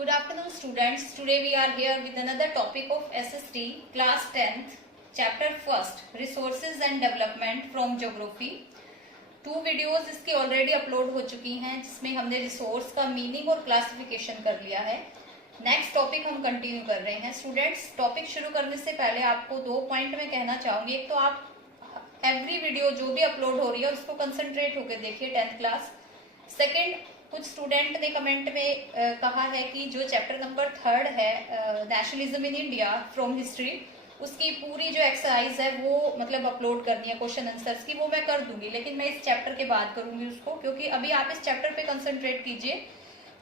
Good afternoon, students. Today we are here with another topic of SST, class 10th, chapter 1st, resources and development from geography. 2 videos इसकी already upload हो चुकी हैं जिसमें हमने resource का meaning और classification कर लिया है. नेक्स्ट टॉपिक हम कंटिन्यू कर रहे हैं. स्टूडेंट्स, टॉपिक शुरू करने से पहले आपको 2 पॉइंट में कहना चाहूंगी. एक तो आप एवरी वीडियो जो भी अपलोड हो रही है उसको कंसंट्रेट होकर देखिए 10th क्लास. सेकेंड, कुछ स्टूडेंट ने कमेंट में कहा है कि जो चैप्टर नंबर 3 है nationalism in India from history, उसकी पूरी जो एक्सरसाइज है वो मतलब अपलोड करनी है क्वेश्चन आंसर्स की. वो मैं कर दूंगी, लेकिन मैं इस चैप्टर के बाद करूंगी उसको, क्योंकि अभी आप इस चैप्टर पे कंसंट्रेट कीजिए.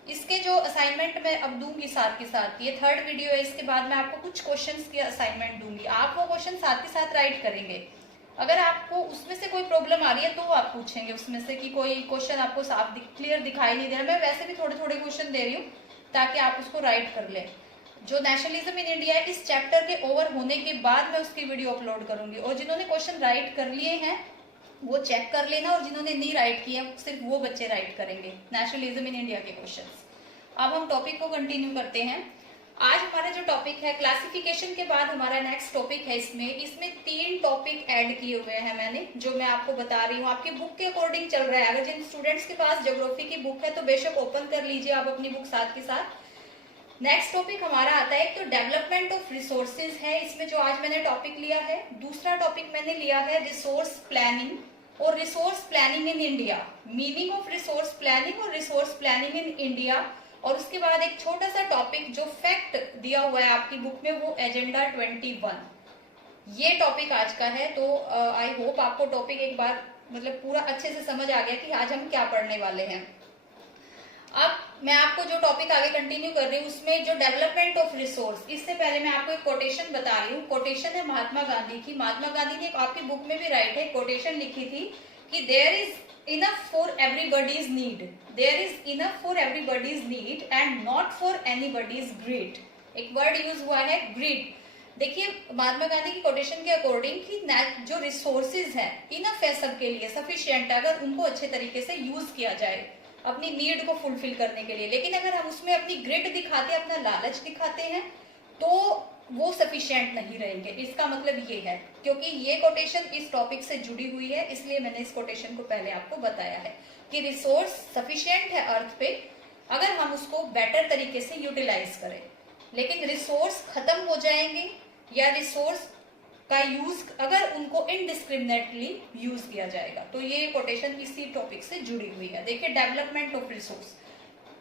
इसके जो असाइनमेंट मैं अब दूंगी साथ के साथ, ये 3rd वीडियो है, इसके बाद मैं आपको कुछ क्वेश्चंस की असाइनमेंट दूंगी. आप वो क्वेश्चन साथ के साथ राइट करेंगे. अगर आपको उसमें से कोई प्रॉब्लम आ रही है तो आप पूछेंगे उसमें से कि कोई क्वेश्चन आपको साफ क्लियर दिखाई नहीं दे रहा. मैं वैसे भी थोड़े थोड़े क्वेश्चन दे रही हूँ ताकि आप उसको राइट कर लें. जो नेशनलिज्म इन इंडिया है, इस चैप्टर के ओवर होने के बाद मैं उसकी वीडियो अपलोड करूंगी. और जिन्होंने क्वेश्चन राइट कर लिए हैं वो चेक कर लेना, और जिन्होंने नहीं राइट किए सिर्फ वो बच्चे राइट करेंगे नेशनलिज्म इन इंडिया के क्वेश्चन. अब हम टॉपिक को कंटिन्यू करते हैं. आज हमारा जो टॉपिक है क्लासिफिकेशन के बाद हमारा नेक्स्ट टॉपिक है. इसमें 3 टॉपिक ऐड किए हुए हैं मैंने, जो मैं आपको बता रही हूँ. आपकी बुक के अकॉर्डिंग चल रहा है. अगर जिन स्टूडेंट्स के पास ज्योग्राफी की बुक है तो बेशक ओपन कर लीजिए आप अपनी बुक साथ के साथ. नेक्स्ट टॉपिक हमारा आता है तो डेवलपमेंट ऑफ रिसोर्सेज है. इसमें जो आज मैंने टॉपिक लिया है, दूसरा टॉपिक मैंने लिया है रिसोर्स प्लानिंग और resource planning in India, meaning of resource planning और रिसोर्स प्लानिंग इन इंडिया. और उसके बाद एक छोटा सा टॉपिक जो फैक्ट दिया हुआ है आपकी बुक में, वो एजेंडा 21. ये टॉपिक आज का है. तो आई होप आपको टॉपिक एक बार मतलब पूरा अच्छे से समझ आ गया कि आज हम क्या पढ़ने वाले हैं. अब मैं आपको जो टॉपिक आगे कंटिन्यू कर रही हूँ उसमें जो डेवलपमेंट ऑफ रिसोर्स, इससे पहले मैं आपको एक कोटेशन बता रही हूँ. कोटेशन है महात्मा गांधी की. महात्मा गांधी ने आपकी बुक में भी राइट है कोटेशन लिखी थी कि there is enough for everybody's need. There is enough for everybody's need and not for anybody's greed. एक वर्ड यूज हुआ है greed. देखिए महात्मा गांधी की कोटेशन के अकॉर्डिंग कि जो रिसोर्सेज है इनफ है सबके लिए, सफिशिएंट, अगर उनको अच्छे तरीके से यूज किया जाए अपनी नीड को फुलफिल करने के लिए. लेकिन अगर हम उसमें अपनी ग्रिड दिखाते हैं, अपना लालच दिखाते हैं, तो वो सफिशिएंट नहीं रहेंगे. इसका मतलब ये है, क्योंकि ये कोटेशन इस टॉपिक से जुड़ी हुई है, इसलिए मैंने इस कोटेशन को पहले आपको बताया है कि रिसोर्स सफिशिएंट है अर्थ पे अगर हम उसको बेटर तरीके से यूटिलाइज करें. लेकिन रिसोर्स खत्म हो जाएंगे या रिसोर्स का यूज अगर उनको इनडिस्क्रिमिनेटली यूज किया जाएगा. तो ये कोटेशन इसी टॉपिक से जुड़ी हुई है. देखिए डेवलपमेंट ऑफ रिसोर्स,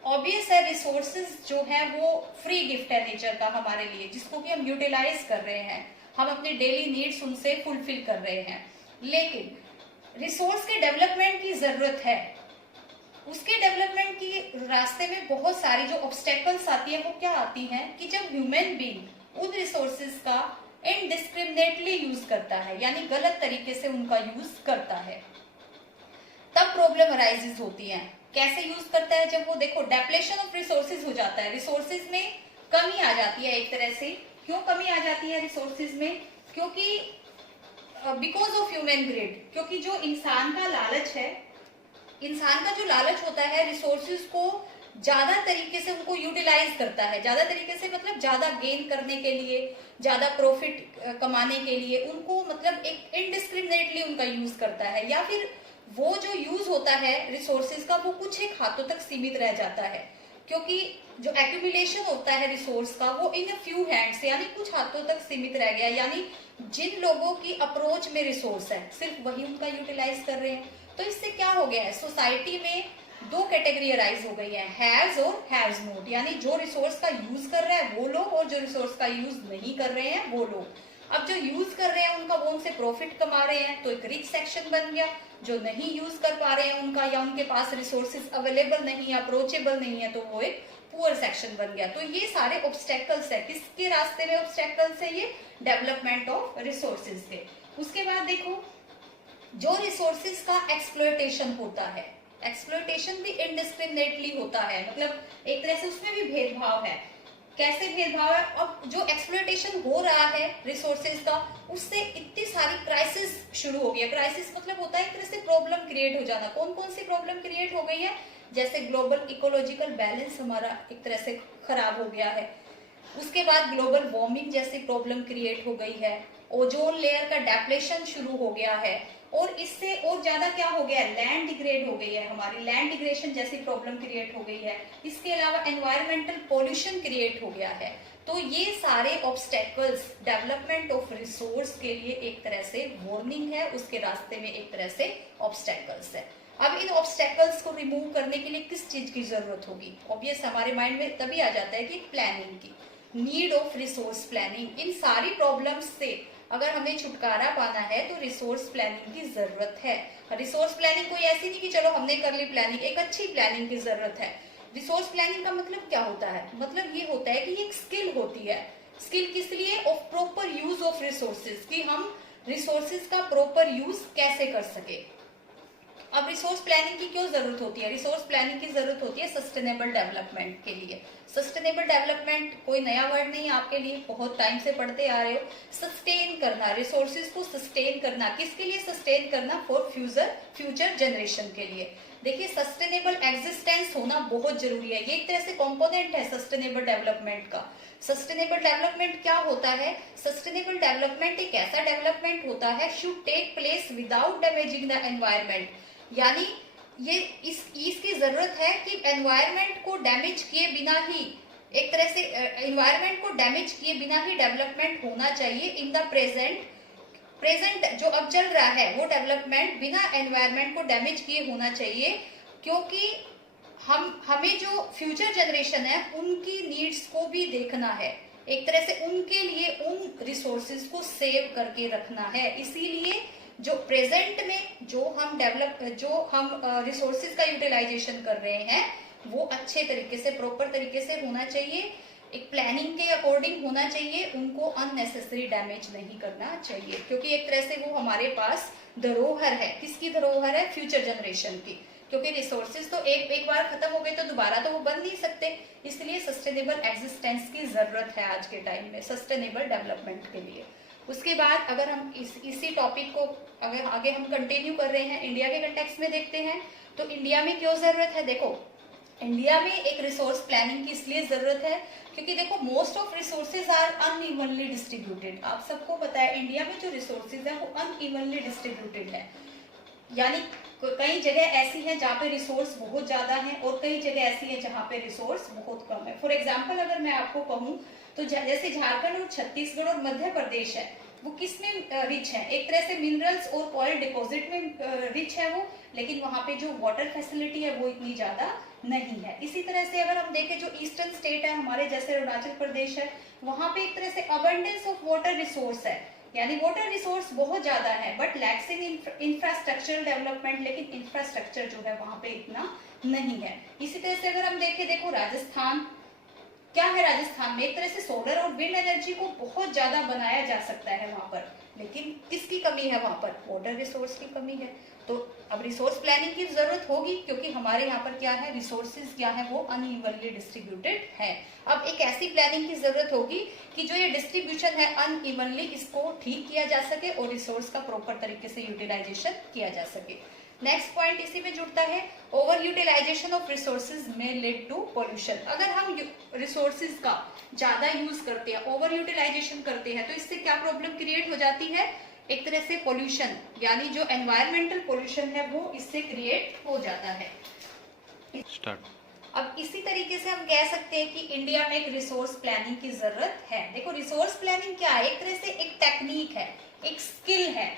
ऑब्वियस है रिसोर्सेज जो है वो फ्री गिफ्ट है नेचर का हमारे लिए, जिसको कि हम यूटिलाइज कर रहे हैं, हम अपनी डेली नीड्स उनसे फुलफिल कर रहे हैं. लेकिन रिसोर्स के डेवलपमेंट की जरूरत है. उसके डेवलपमेंट की रास्ते में बहुत सारी जो ऑब्स्टेकल्स आती है वो क्या आती हैं कि जब ह्यूमन बीइंग उन रिसोर्सेज का इनडिस्क्रिमिनेटली यूज करता है, यानी गलत तरीके से उनका यूज करता है, तब प्रॉब्लम अराइजेस होती है. कैसे यूज करता है? जब वो देखो डेप्लेशन ऑफ रिसोर्सेज हो जाता है, रिसोर्सेज में कमी आ जाती है एक तरह से. क्यों कमी आ जाती है रिसोर्सेज में? क्योंकि बिकॉज ऑफ ह्यूमन ग्रिड. क्योंकि जो इंसान का लालच है, इंसान का जो लालच होता है रिसोर्सेज को ज्यादा तरीके से उनको यूटिलाइज करता है. ज्यादा तरीके से मतलब ज्यादा गेन करने के लिए, ज्यादा प्रॉफिट कमाने के लिए उनको मतलब एक इनडिस्क्रिमिनेटली उनका यूज करता है. या फिर वो जो यूज होता है रिसोर्सेज का वो कुछ एक हाथों तक सीमित रह जाता है, क्योंकि जो एक्यूमुलेशन होता है रिसोर्स का वो इन फ्यू हैंड्स, यानी कुछ हाथों तक सीमित रह गया. यानी जिन लोगों की अप्रोच में रिसोर्स है सिर्फ वही उनका यूटिलाइज कर रहे हैं. तो इससे क्या हो गया है, सोसाइटी में 2 कैटेगरी अराइज हो गई है, हैज और हैज नॉट. यानी जो रिसोर्स का यूज कर रहा है वो लोग और जो रिसोर्स का यूज नहीं कर रहे हैं वो लोग. अब जो यूज कर रहे हैं उनका वो उनसे प्रॉफिट कमा रहे हैं तो एक रिच सेक्शन बन गया. जो नहीं यूज कर पा रहे हैं उनका, या उनके पास रिसोर्सेज अवेलेबल नहीं है, अप्रोचेबल नहीं है, तो वो एक पुअर सेक्शन बन गया. तो ये सारे ऑब्स्टेकल्स है. किसके रास्ते में ऑब्स्टेकल्स है? ये डेवलपमेंट ऑफ रिसोर्सेज के. उसके बाद देखो जो रिसोर्सेज का एक्सप्लॉयटेशन होता है, एक्सप्लॉयटेशन भी इनडिस्क्रिमिनेटली होता है, मतलब एक तरह से उसमें भी भेदभाव है. कैसे भेदभाव है? अब जो एक्सप्लॉयटेशन हो रहा है रिसोर्सेज का, उससे इतनी सारी क्राइसिस शुरू हो गई है. क्राइसिस मतलब होता है एक तरह से प्रॉब्लम क्रिएट हो जाना. कौन कौन सी प्रॉब्लम क्रिएट हो गई है? जैसे ग्लोबल इकोलॉजिकल बैलेंस हमारा एक तरह से खराब हो गया है। उसके बाद ग्लोबल वार्मिंग जैसी प्रॉब्लम क्रिएट हो गई है, ओजोन लेयर का डेप्लेशन शुरू हो गया है, और इससे और ज्यादा क्या हो गया है, लैंड डिग्रेड हो गई है, हमारी लैंड डिग्रेडेशन जैसी प्रॉब्लम क्रिएट हो गई है। इसके अलावा एनवायरमेंटल पोल्यूशन क्रिएट हो गया है। तो ये सारे ऑब्स्टेकल्स डेवलपमेंट ऑफ रिसोर्स के लिए एक तरह से वार्निंग है, उसके रास्ते में एक तरह से ऑब्स्टेकल्स है। अब इन ऑब्स्टेकल्स को रिमूव करने के लिए किस चीज की जरूरत होगी? ऑब्वियस हमारे माइंड में तभी आ जाता है कि प्लानिंग की, नीड ऑफ रिसोर्स प्लानिंग। इन सारी प्रॉब्लम्स से अगर हमें छुटकारा पाना है तो रिसोर्स प्लानिंग की जरूरत है। रिसोर्स प्लानिंग कोई ऐसी नहीं कि चलो हमने कर ली प्लानिंग, एक अच्छी प्लानिंग की जरूरत है। रिसोर्स प्लानिंग का मतलब क्या होता है? मतलब ये होता है कि एक स्किल होती है। स्किल किस लिए? Of proper use of resources, कि हम रिसोर्सेज का प्रॉपर यूज कैसे कर सके। अब रिसोर्स प्लानिंग की क्यों जरूरत होती है? रिसोर्स प्लानिंग की जरूरत होती है सस्टेनेबल डेवलपमेंट के लिए। सस्टेनेबल डेवलपमेंट कोई नया वर्ड नहीं आपके लिए, बहुत टाइम से पढ़ते आ रहे हो। सस्टेन करना, रिसोर्सेज को सस्टेन करना, किसके लिए सस्टेन करना? फॉर फ्यूचर जनरेशन के लिए। देखिए सस्टेनेबल एग्जिस्टेंस होना बहुत जरूरी है, ये एक तरह से कंपोनेंट है सस्टेनेबल डेवलपमेंट का। सस्टेनेबल डेवलपमेंट क्या होता है? सस्टेनेबल डेवलपमेंट एक ऐसा डेवलपमेंट होता है should take place without damaging the environment, यानी ये इसकी जरूरत है कि एनवायरमेंट को डैमेज किए बिना ही, एक तरह से एनवायरमेंट को डैमेज किए बिना ही डेवलपमेंट होना चाहिए। इन द प्रेजेंट जो अब चल रहा है वो डेवलपमेंट बिना एनवायरमेंट को डैमेज किए होना चाहिए, क्योंकि हमें जो फ्यूचर जनरेशन है उनकी नीड्स को भी देखना है, एक तरह से उनके लिए उन रिसोर्सेज को सेव करके रखना है। इसीलिए जो प्रेजेंट में जो हम रिसोर्सेज का यूटिलाइजेशन कर रहे हैं वो अच्छे तरीके से, प्रॉपर तरीके से होना चाहिए, एक प्लानिंग के अकॉर्डिंग होना चाहिए, उनको अननेसेसरी डैमेज नहीं करना चाहिए, क्योंकि एक तरह से वो हमारे पास धरोहर है। किसकी धरोहर है? फ्यूचर जनरेशन की, क्योंकि रिसोर्सेज तो एक बार खत्म हो गए तो दोबारा तो वो बन नहीं सकते। इसलिए सस्टेनेबल एग्जिस्टेंस की जरूरत है आज के टाइम में सस्टेनेबल डेवलपमेंट के लिए। उसके बाद अगर हम इसी टॉपिक को अगर आगे हम कंटिन्यू कर रहे हैं, इंडिया के कंटेक्स्ट में देखते हैं, तो इंडिया में क्यों जरूरत है? देखो इंडिया में एक रिसोर्स प्लानिंग की इसलिए जरूरत है क्योंकि देखो most of resources are unevenly distributed. आप सबको पता है इंडिया में जो रिसोर्सेज है वो अनइवनली डिस्ट्रीब्यूटेड है, यानी कई जगह ऐसी है जहाँ पे रिसोर्स बहुत ज्यादा है और कई जगह ऐसी है जहाँ पे रिसोर्स बहुत कम है। फॉर एग्जाम्पल अगर मैं आपको कहूँ तो जैसे झारखंड और छत्तीसगढ़ और मध्य प्रदेश है वो किसमें रिच है? एक तरह से मिनरल्स और ऑयल डिपॉजिट में रिच है वो, लेकिन वहां पे जो वाटर फैसिलिटी है वो इतनी ज्यादा नहीं है। इसी तरह से अगर हम देखें जो ईस्टर्न स्टेट है हमारे जैसे अरुणाचल प्रदेश है, वहां पे एक तरह से अबंडेंस ऑफ वाटर रिसोर्स है, यानी वाटर रिसोर्स बहुत ज्यादा है but lakhs in infrastructural development, लेकिन इंफ्रास्ट्रक्चर जो है वहां पे इतना नहीं है। इसी तरह से अगर हम देखें, देखो राजस्थान क्या है, राजस्थान में एक तरह से सोलर और विंड एनर्जी को बहुत ज्यादा बनाया जा सकता है वहां पर, लेकिन किसकी कमी है? वहां पर वाटर रिसोर्स की कमी है। तो अब रिसोर्स प्लानिंग की जरूरत होगी क्योंकि हमारे यहाँ पर क्या है, रिसोर्सेज क्या है, वो अनइवनली डिस्ट्रीब्यूटेड है। अब एक ऐसी प्लानिंग की जरूरत होगी कि जो ये डिस्ट्रीब्यूशन है अनइवनली, इसको ठीक किया जा सके और रिसोर्स का प्रॉपर तरीके से यूटिलाइजेशन किया जा सके। नेक्स्ट पॉइंट इसी में जुड़ता है, ओवर यूटिलाइजेशन ऑफ रिसोर्सेज में लीड टू पोल्यूशन। अगर हम रिसोर्सेज का ज्यादा यूज करते हैं, ओवर यूटिलाइजेशन करते हैं, तो इससे क्या प्रॉब्लम क्रिएट हो जाती है? एक तरह से पोल्यूशन, यानी जो एनवायरमेंटल पोल्यूशन है वो इससे क्रिएट हो जाता है। अब इसी तरीके से हम कह सकते हैं कि इंडिया में एक रिसोर्स प्लानिंग की जरूरत है। देखो रिसोर्स प्लानिंग क्या है? एक तरह से एक टेक्निक है, एक स्किल है।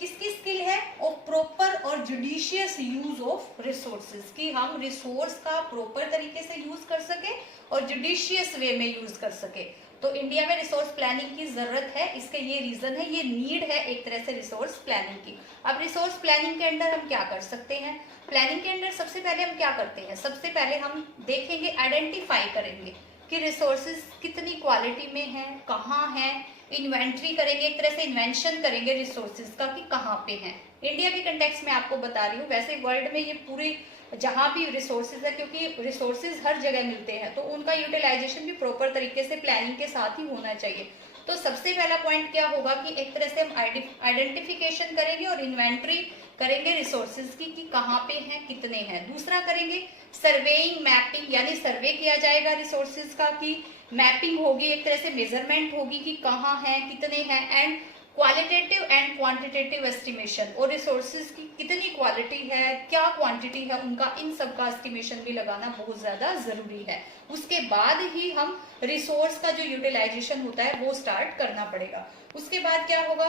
किसकी स्किल है? ऑफ प्रॉपर और जुडिशियस यूज ऑफ रिसोर्सेज, कि हम रिसोर्स का प्रॉपर तरीके से यूज कर सके और जुडिशियस वे में यूज कर सके। तो इंडिया में रिसोर्स प्लानिंग की जरूरत है, इसके ये रीजन है, ये नीड है एक तरह से रिसोर्स प्लानिंग की। अब रिसोर्स प्लानिंग के अंदर हम क्या कर सकते हैं? प्लानिंग के अंदर सबसे पहले हम क्या करते हैं? सबसे पहले हम देखेंगे, आइडेंटिफाई करेंगे कि रिसोर्सेज कितनी क्वालिटी में है, कहाँ है, इन्वेंट्री करेंगे, एक तरह से इन्वेंशन करेंगे रिसोर्सेज का कि कहाँ पे हैं। इंडिया के कंटेक्स्ट में आपको बता रही हूँ, वैसे वर्ल्ड में ये पूरी जहां भी रिसोर्सेज है, क्योंकि रिसोर्सेज हर जगह मिलते हैं तो उनका यूटिलाइजेशन भी प्रॉपर तरीके से प्लानिंग के साथ ही होना चाहिए। तो सबसे पहला पॉइंट क्या होगा कि एक तरह से हम आइडेंटिफिकेशन करेंगे और इन्वेंट्री करेंगे रिसोर्सेज की कि कहाँ पे हैं, कितने हैं। दूसरा करेंगे सर्वेइंग, मैपिंग, यानी सर्वे किया जाएगा रिसोर्सेज का, कि मैपिंग होगी, एक तरह से मेजरमेंट होगी कि कहाँ है, कितने हैं, and qualitative and quantitative estimation, और रिसोर्सेज की कितनी क्वालिटी है, क्या क्वांटिटी है उनका, इन सब का एस्टिमेशन भी लगाना बहुत ज्यादा जरूरी है। उसके बाद ही हम रिसोर्स का जो यूटिलाइजेशन होता है वो स्टार्ट करना पड़ेगा। उसके बाद क्या होगा,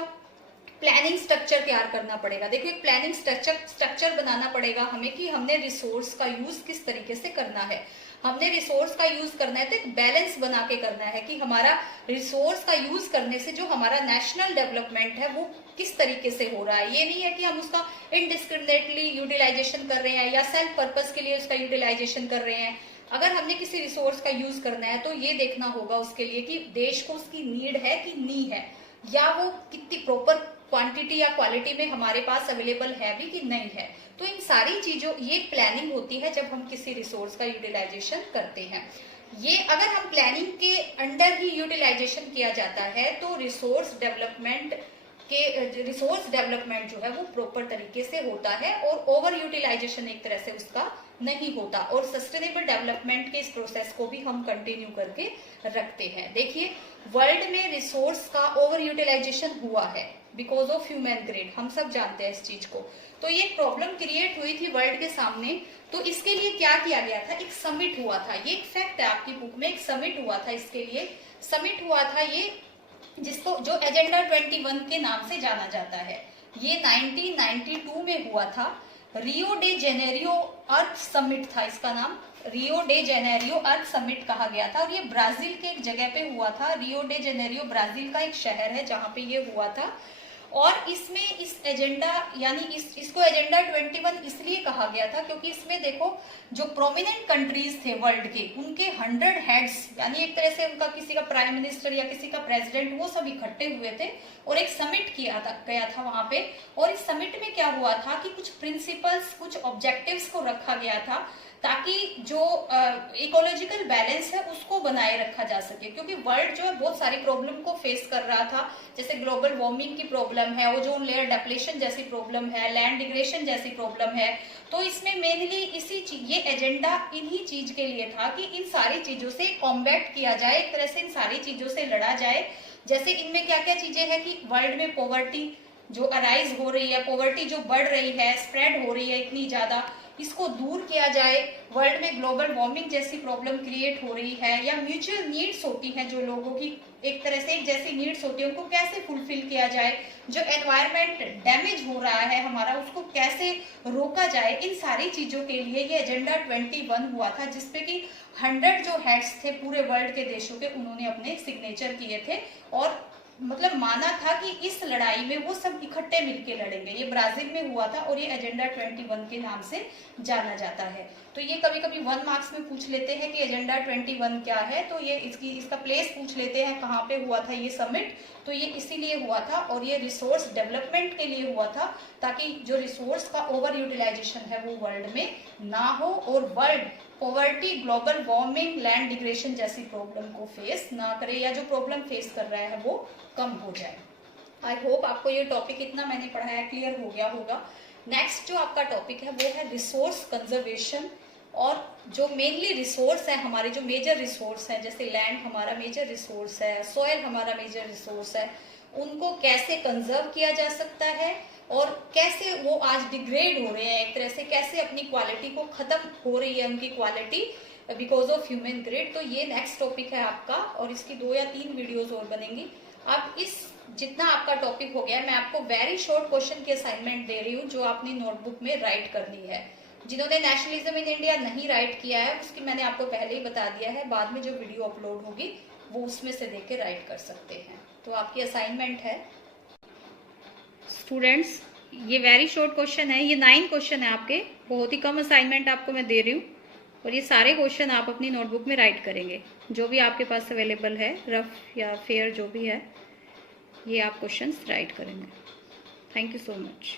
प्लानिंग स्ट्रक्चर तैयार करना पड़ेगा। देखिए प्लानिंग स्ट्रक्चर बनाना पड़ेगा हमें कि हमने रिसोर्स का यूज किस तरीके से करना है। हमने रिसोर्स का यूज करना है तो एक बैलेंस बना के करना है कि हमारा रिसोर्स का यूज करने से जो हमारा नेशनल डेवलपमेंट है वो किस तरीके से हो रहा है। ये नहीं है कि हम उसका इनडिस्क्रिमिनेटली यूटिलाइजेशन कर रहे हैं या सेल्फ पर्पस के लिए उसका यूटिलाइजेशन कर रहे हैं। अगर हमने किसी रिसोर्स का यूज करना है तो ये देखना होगा उसके लिए कि देश को उसकी नीड है कि नहीं है, या वो कितनी प्रॉपर क्वांटिटी या क्वालिटी में हमारे पास अवेलेबल है भी कि नहीं है। तो इन सारी चीजों, ये प्लानिंग होती है जब हम किसी रिसोर्स का यूटिलाइजेशन करते हैं। ये अगर हम प्लानिंग के अंडर ही यूटिलाइजेशन किया जाता है तो रिसोर्स डेवलपमेंट जो है वो प्रॉपर तरीके से होता है और ओवर यूटिलाइजेशन एक तरह से उसका नहीं होता, और सस्टेनेबल डेवलपमेंट के इस प्रोसेस को भी हम कंटिन्यू करके रखते हैं। देखिए वर्ल्ड में रिसोर्स का ओवर यूटिलाइजेशन हुआ है बिकॉज ऑफ ह्यूमन ग्रेड, हम सब जानते हैं इस चीज को। तो ये प्रॉब्लम क्रिएट हुई थी वर्ल्ड के सामने, तो इसके लिए क्या किया गया था, एक समिट हुआ था। ये एक फैक्ट है आपकी बुक में, एक समिट हुआ था। इसके लिए समिट हुआ था ये, जिसको जो एजेंडा 21 के नाम से जाना जाता है। ये 1992 में हुआ था। रियो डे जेनेरियो अर्थ समिट था इसका नाम, रियो डे जेनेरियो अर्थ समिट कहा गया था, और ये ब्राजील के एक जगह पे हुआ था। रियो डे जेनेरियो ब्राजील का एक शहर है जहां पे ये हुआ था। और इसमें इस एजेंडा यानी इसको एजेंडा 21 इसलिए कहा गया था क्योंकि इसमें देखो जो प्रोमिनेंट कंट्रीज थे वर्ल्ड के, उनके 100 हेड्स, यानी एक तरह से उनका किसी का प्राइम मिनिस्टर या किसी का प्रेसिडेंट, वो सब इकट्ठे हुए थे और एक समिट गया था वहां पे। और इस समिट में क्या हुआ था कि कुछ प्रिंसिपल्स, कुछ ऑब्जेक्टिव्स को रखा गया था ताकि जो इकोलॉजिकल बैलेंस है उसको बनाए रखा जा सके, क्योंकि वर्ल्ड जो है बहुत सारी प्रॉब्लम को फेस कर रहा था, जैसे ग्लोबल वार्मिंग की प्रॉब्लम है, ओजोन लेयर डिप्लेशन जैसी प्रॉब्लम है, लैंड डिग्रेडेशन जैसी प्रॉब्लम है। तो इसमें मेनली ये एजेंडा इन्हीं चीज के लिए था कि इन सारी चीजों से कॉम्बैट किया जाए, एक तरह से इन सारी चीजों से लड़ा जाए। जैसे इनमें क्या क्या चीजें हैं कि वर्ल्ड में पॉवर्टी जो अराइज हो रही है, पॉवर्टी जो बढ़ रही है, स्प्रेड हो रही है इतनी ज्यादा, इसको दूर किया जाए। वर्ल्ड में ग्लोबल वार्मिंग जैसी प्रॉब्लम क्रिएट हो रही है, या म्यूचुअल नीड्स होती हैं जो लोगों की एक तरह से एक जैसी नीड्स होती है, उनको कैसे फुलफिल किया जाए। जो एनवायरनमेंट डैमेज हो रहा है हमारा, उसको कैसे रोका जाए। इन सारी चीजों के लिए ये एजेंडा 21 हुआ था, जिसपे कि 100 जो हेड्स थे पूरे वर्ल्ड के देशों के, उन्होंने अपने सिग्नेचर किए थे और मतलब माना था कि इस लड़ाई में वो सब इकट्ठे मिलके लड़ेंगे। ये ब्राजील में हुआ था और ये एजेंडा 21 के नाम से जाना जाता है। तो ये कभी कभी 1 मार्क्स में पूछ लेते हैं कि एजेंडा 21 क्या है, तो ये इसका प्लेस पूछ लेते हैं कहाँ पे हुआ था ये समिट। तो ये इसीलिए हुआ था और ये रिसोर्स डेवलपमेंट के लिए हुआ था, ताकि जो रिसोर्स का ओवर यूटिलाइजेशन है वो वर्ल्ड में ना हो और world poverty, global warming, land degradation जैसी प्रॉब्लम को फेस ना करे, या जो प्रॉब्लम फेस कर रहा है वो कम हो जाए। आई होप आपको ये टॉपिक इतना मैंने पढ़ाया क्लियर हो गया होगा। नेक्स्ट जो आपका टॉपिक है वो है रिसोर्स कंजर्वेशन। और जो मेनली रिसोर्स है हमारे, जो मेजर रिसोर्स है, जैसे लैंड हमारा मेजर रिसोर्स है, सॉइल हमारा मेजर रिसोर्स है, उनको कैसे कंजर्व किया जा सकता है और कैसे वो आज डिग्रेड हो रहे हैं, एक तरह से कैसे अपनी क्वालिटी को खत्म हो रही है उनकी quality because of human grade. तो ये नेक्स्ट टॉपिक है आपका और इसकी 2 या 3 वीडियोस और बनेंगी। अब इस जितना आपका टॉपिक हो गया, मैं आपको वेरी शॉर्ट क्वेश्चन की असाइनमेंट दे रही हूँ जो आपने नोटबुक में राइट करनी है। जिन्होंने नेशनलिज्म इन इंडिया नहीं राइट किया है उसकी मैंने आपको पहले ही बता दिया है, बाद में जो वीडियो अपलोड होगी वो उसमें से देख के राइट कर सकते हैं। तो आपकी असाइनमेंट है स्टूडेंट्स, ये वेरी शॉर्ट क्वेश्चन है, ये 9 क्वेश्चन है आपके, बहुत ही कम असाइनमेंट आपको मैं दे रही हूँ और ये सारे क्वेश्चन आप अपनी नोटबुक में राइट करेंगे, जो भी आपके पास अवेलेबल है, रफ या फेयर जो भी है, ये आप क्वेश्चंस राइट करेंगे। Thank you so much.